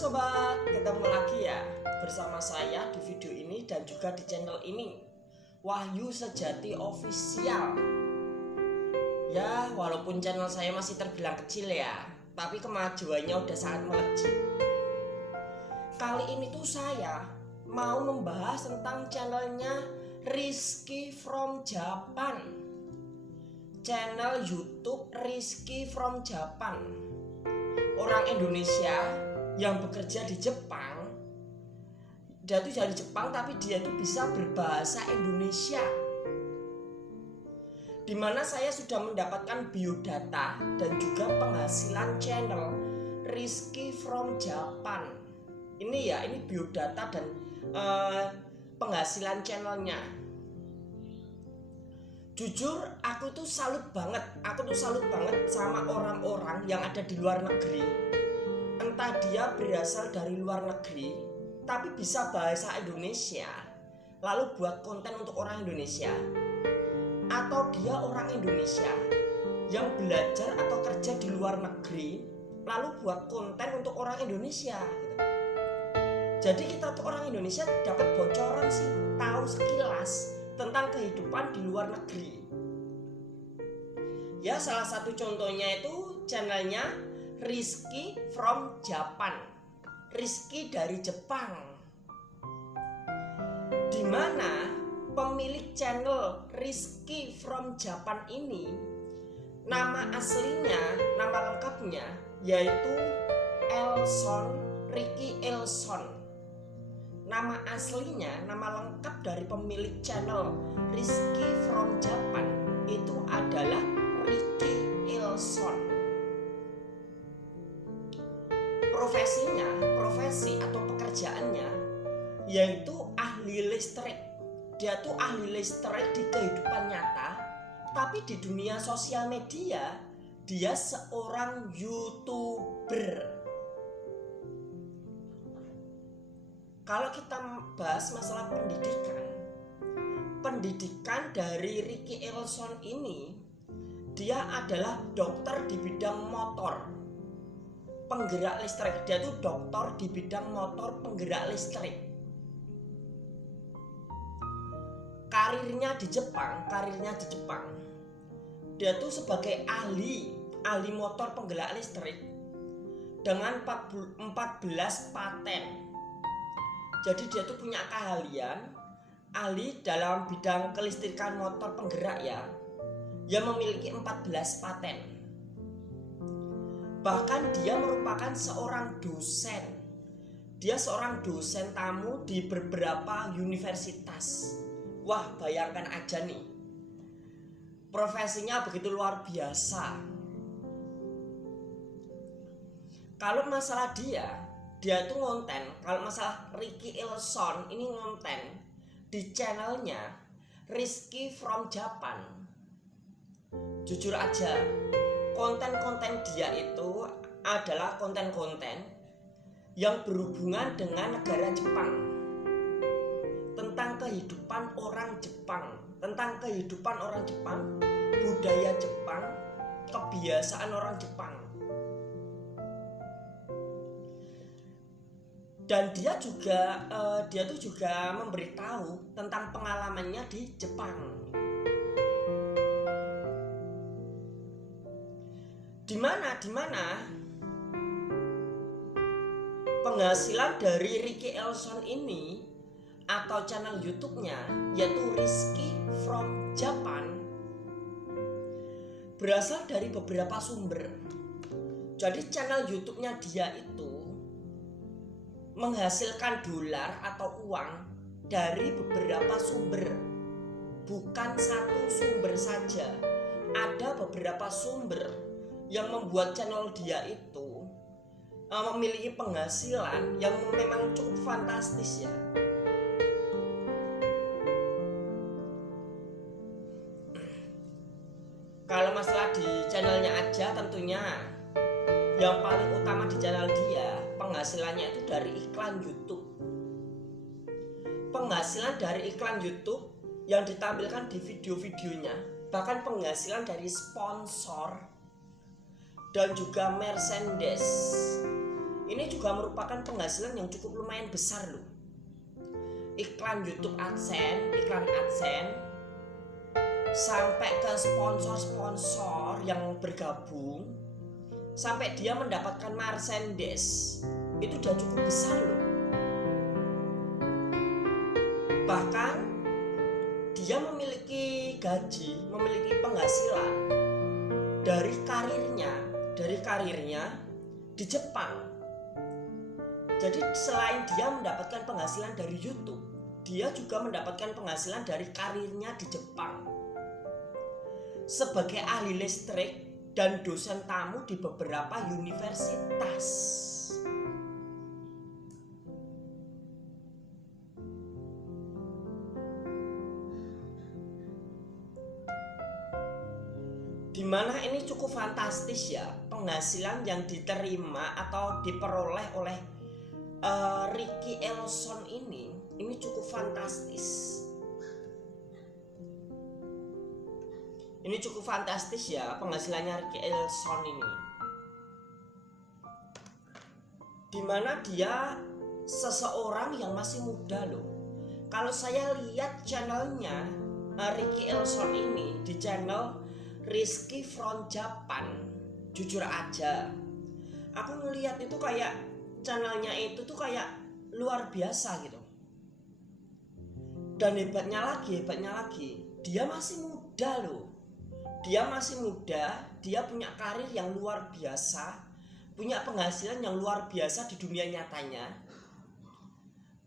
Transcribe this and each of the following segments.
sobat, ketemu lagi ya bersama saya di video ini dan juga di channel ini, Wahyu Sejati Official. Ya, walaupun channel saya masih terbilang kecil ya, tapi kemajuannya udah sangat melejit. Kali ini tuh saya mau membahas tentang channelnya Rizky from Japan. Channel YouTube Rizky from Japan. Orang Indonesia yang bekerja di Jepang. Dia tuh dari Jepang tapi dia tuh bisa berbahasa Indonesia. Dimana saya sudah mendapatkan biodata dan juga penghasilan channel Rizky from Japan. Ini ya, ini biodata dan penghasilan channelnya. Jujur aku tuh salut banget sama orang-orang yang ada di luar negeri. Entah dia berasal dari luar negeri tapi bisa bahasa Indonesia lalu buat konten untuk orang Indonesia, atau dia orang Indonesia yang belajar atau kerja di luar negeri lalu buat konten untuk orang Indonesia gitu. Jadi kita tuh orang Indonesia dapat bocoran sih, tahu sekilas tentang kehidupan di luar negeri. Ya, salah satu contohnya itu channelnya Rizky from Japan. Rizky dari Jepang. Dimana pemilik channel Rizky from Japan ini nama aslinya, nama lengkapnya yaitu Elson, Ricky Elson. Nama aslinya, nama lengkap dari pemilik channel Rizky from Japan itu adalah Ricky Elson. Profesi atau pekerjaannya yaitu ahli listrik. Dia tuh ahli listrik di kehidupan nyata, tapi di dunia sosial media dia seorang YouTuber. Kalau kita bahas masalah pendidikan dari Ricky Elson ini, dia adalah dokter di bidang motor, penggerak listrik. Dia tuh dokter di bidang motor penggerak listrik. Karirnya di Jepang. Dia tuh sebagai ahli motor penggerak listrik dengan 14 paten. Jadi dia tuh punya keahlian, ahli dalam bidang kelistrikan motor penggerak ya, yang memiliki 14 paten. Bahkan dia merupakan seorang dosen. Dia seorang dosen tamu di beberapa universitas. Wah, bayangkan aja nih, profesinya begitu luar biasa. Kalau masalah dia tuh ngonten. Kalau masalah Ricky Elson ini ngonten di channelnya Rizky from Japan. Jujur aja, konten-konten dia itu adalah konten-konten yang berhubungan dengan negara Jepang, tentang kehidupan orang Jepang, budaya Jepang, kebiasaan orang Jepang. Dan dia tuh juga memberitahu tentang pengalamannya di Jepang. Di mana penghasilan dari Ricky Elson ini atau channel YouTube-nya yaitu Rizky from Japan berasal dari beberapa sumber. Jadi channel YouTube-nya dia itu menghasilkan dolar atau uang dari beberapa sumber, bukan satu sumber saja. Ada beberapa sumber yang membuat channel dia itu memiliki penghasilan yang memang cukup fantastis ya. Kalau masalah di channelnya aja, tentunya yang paling utama di channel dia penghasilannya itu dari iklan YouTube. Penghasilan dari iklan YouTube yang ditampilkan di video-videonya, bahkan penghasilan dari sponsor dan juga merchandise. ini juga merupakan penghasilan yang cukup lumayan besar loh. Iklan YouTube AdSense, iklan AdSense, sampai ke sponsor-sponsor yang bergabung, sampai dia mendapatkan merchandise, itu udah cukup besar loh. Bahkan dia memiliki gaji, memiliki penghasilan dari karirnya di Jepang. Jadi selain dia mendapatkan penghasilan dari YouTube, dia juga mendapatkan penghasilan dari karirnya di Jepang sebagai ahli listrik dan dosen tamu di beberapa universitas. Dimana ini cukup fantastis ya, penghasilan yang diterima atau diperoleh oleh Ricky Elson ini cukup fantastis. Ini cukup fantastis ya penghasilannya Ricky Elson ini. Dimana dia seseorang yang masih muda loh. Kalau saya lihat channelnya Ricky Elson ini di channel Rizky from Japan, jujur aja aku ngelihat itu kayak channelnya itu tuh kayak luar biasa gitu. Dan hebatnya lagi dia masih muda loh. Dia masih muda, dia punya karir yang luar biasa, punya penghasilan yang luar biasa di dunia nyatanya.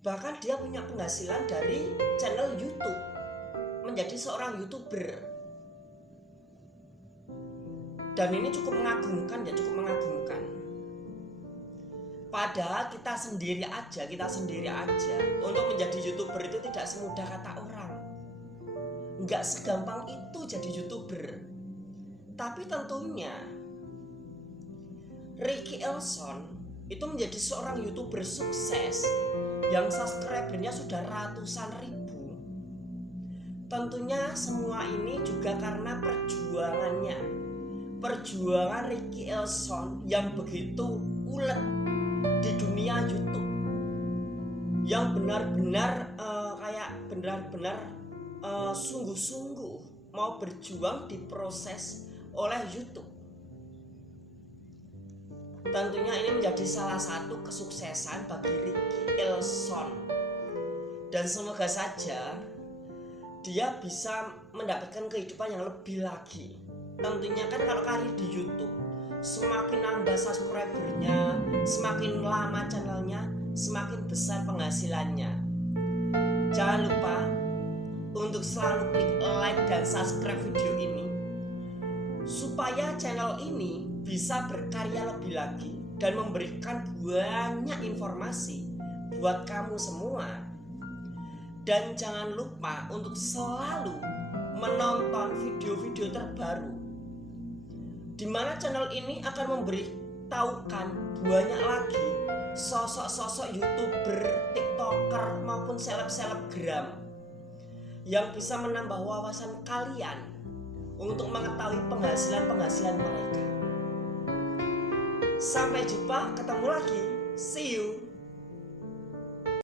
Bahkan dia punya penghasilan dari channel YouTube, menjadi seorang YouTuber. Dan ini cukup mengagumkan ya, cukup mengagumkan. Padahal kita sendiri aja untuk menjadi YouTuber itu tidak semudah kata orang. Nggak segampang itu jadi YouTuber. Tapi tentunya Ricky Elson itu menjadi seorang YouTuber sukses yang subscribernya sudah ratusan ribu. Tentunya semua ini juga karena perjuangan Ricky Elson yang begitu ulet di dunia YouTube, yang benar-benar sungguh-sungguh mau berjuang diproses oleh YouTube. Tentunya ini menjadi salah satu kesuksesan bagi Ricky Elson, dan semoga saja dia bisa mendapatkan kehidupan yang lebih lagi. Tentunya kan kalau karir di YouTube, semakin nambah subscribernya, semakin lama channelnya, semakin besar penghasilannya. Jangan lupa untuk selalu klik like dan subscribe video ini, supaya channel ini bisa berkarya lebih lagi dan memberikan banyak informasi buat kamu semua. Dan jangan lupa untuk selalu menonton video-video terbaru, di mana channel ini akan memberitahukan banyak lagi sosok-sosok YouTuber, TikToker maupun seleb-selebgram yang bisa menambah wawasan kalian untuk mengetahui penghasilan mereka. Sampai jumpa, ketemu lagi, see you.